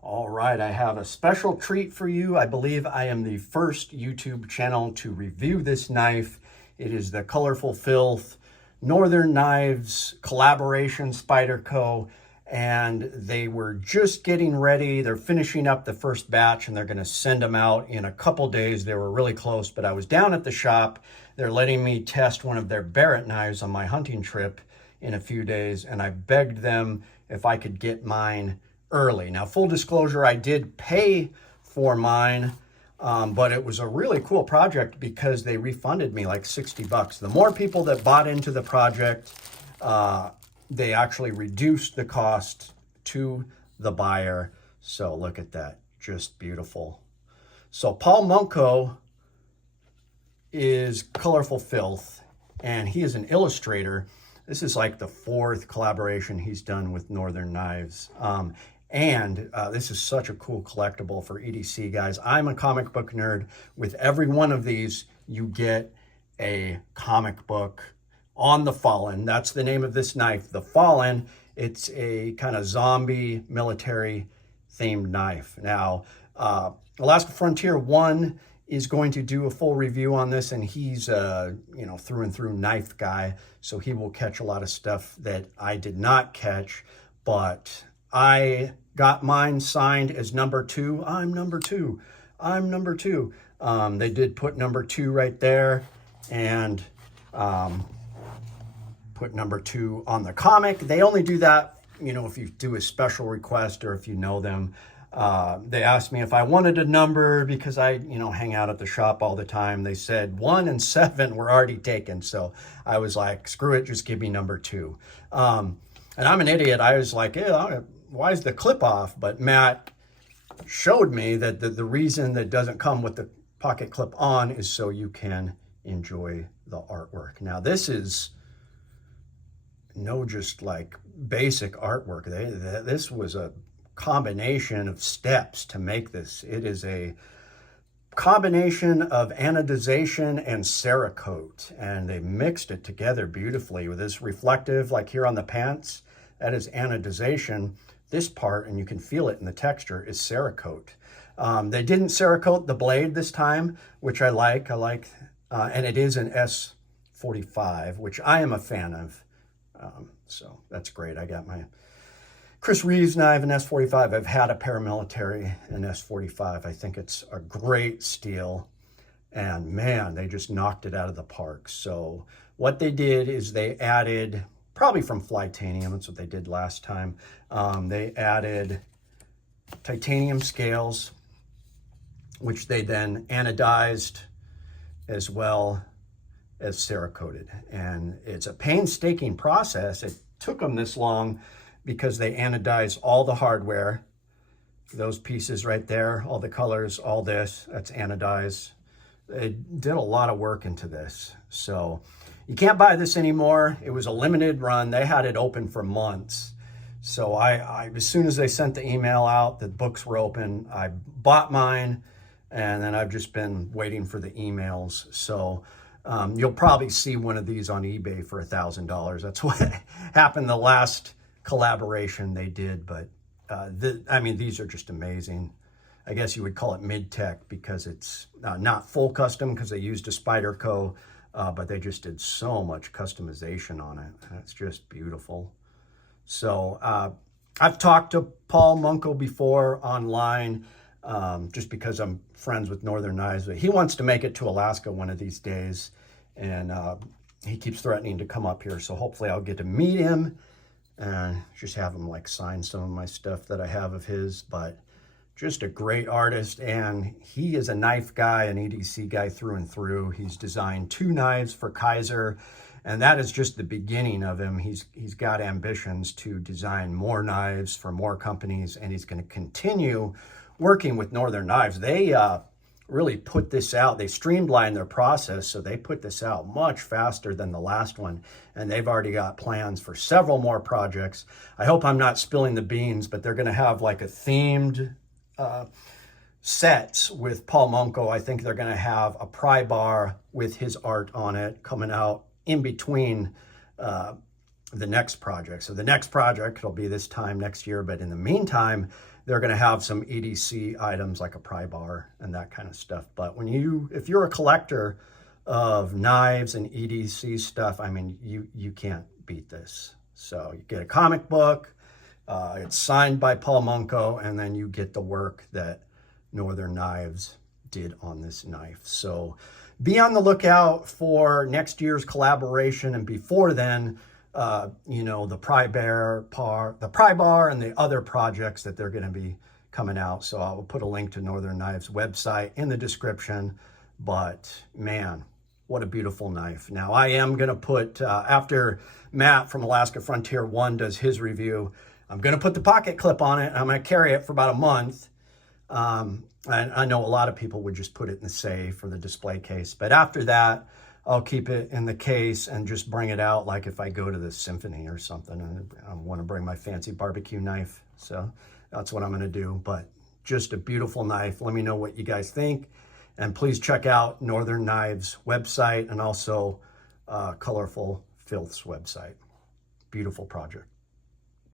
All right, I have a special treat for you. I believe I am the first YouTube channel to review this knife. It is the Colorful Filth Northern Knives collaboration Spyderco, and they were just getting ready. They're finishing up the first batch and they're going to send them out in a couple days. They were really close, but I was down at the shop. They're letting me test one of their Barrett knives on my hunting trip in a few days, and I begged them if I could get mine early. Now, full disclosure, I did pay for mine, but it was a really cool project because they refunded me like 60 bucks. The more people that bought into the project, they actually reduced the cost to the buyer. So look at that, just beautiful. So Paul Munko is Colorful Filth, and he is an illustrator. This is like the fourth collaboration he's done with Northern Knives. And this is such a cool collectible for EDC guys. I'm a comic book nerd. With every one of these, you get a comic book on The Fallen. That's the name of this knife, The Fallen. It's a kind of zombie military themed knife. Now, Alaska Frontier 1 is going to do a full review on this, and he's through and through knife guy, so he will catch a lot of stuff that I did not catch. But I got mine signed as number 2. I'm number 2. I'm number 2. They did put number 2 right there, and put number 2 on the comic. They only do that, if you do a special request or if you know them. They asked me if I wanted a number because I, hang out at the shop all the time. They said 1 and 7 were already taken. So I was like, screw it, just give me number 2. And I'm an idiot. I was like, yeah, why is the clip off? But Matt showed me that the reason that doesn't come with the pocket clip on is so you can enjoy the artwork. Now, this is no just like basic artwork. This was a combination of steps to make this. It is a combination of anodization and Cerakote, and they mixed it together beautifully with this reflective, like here on the pants, that is anodization. This part, and you can feel it in the texture, is Cerakote. They didn't Cerakote the blade this time, which I like. And it is an S45, which I am a fan of. So that's great. I got my Chris Reeves knife, an S45. I've had a paramilitary, an S45. I think it's a great steel. And man, they just knocked it out of the park. So what they did is they added, probably from Flytanium, that's what they did last time. They added titanium scales, which they then anodized as well as Cerakoted. And it's a painstaking process. It took them this long because they anodized all the hardware, those pieces right there, all the colors, all this, that's anodized. They did a lot of work into this. So you can't buy this anymore. It was a limited run. They had it open for months. So I as soon as they sent the email out, the books were open, I bought mine, and then I've just been waiting for the emails. So you'll probably see one of these on eBay for $1,000. That's what happened the last collaboration they did. But these are just amazing. I guess you would call it mid-tech because it's not full custom because they used a Spyderco, but they just did so much customization on it. It's just beautiful. So I've talked to Paul Munko before online, just because I'm friends with Northern Knives, but he wants to make it to Alaska one of these days, and he keeps threatening to come up here. So hopefully I'll get to meet him and just have him like sign some of my stuff that I have of his. But just a great artist, and he is a knife guy, an EDC guy through and through. He's designed 2 knives for Kaiser, and that is just the beginning of him. He's got ambitions to design more knives for more companies, and he's going to continue working with Northern Knives. They really put this out. They streamlined their process, so they put this out much faster than the last one, and they've already got plans for several more projects. I hope I'm not spilling the beans, but they're going to have like a themed sets with Paul Munko. I think they're going to have a pry bar with his art on it coming out in between the next project. So the next project will be this time next year, but in the meantime, they're going to have some EDC items like a pry bar and that kind of stuff. But if you're a collector of knives and EDC stuff, I mean, you can't beat this. So you get a comic book, it's signed by Paul Munko, and then you get the work that Northern Knives did on this knife. So be on the lookout for next year's collaboration, and before then, the pry bar and the other projects that they're going to be coming out. So I will put a link to Northern Knives website in the description. But man, what a beautiful knife. Now I am going to put, after Matt from Alaska Frontier 1 does his review, I'm going to put the pocket clip on it. I'm going to carry it for about a month. And I know a lot of people would just put it in the safe or the display case. But after that, I'll keep it in the case and just bring it out like if I go to the symphony or something and I want to bring my fancy barbecue knife. So that's what I'm going to do. But just a beautiful knife. Let me know what you guys think. And please check out Northern Knives website and also Colorful Filth's website. Beautiful project.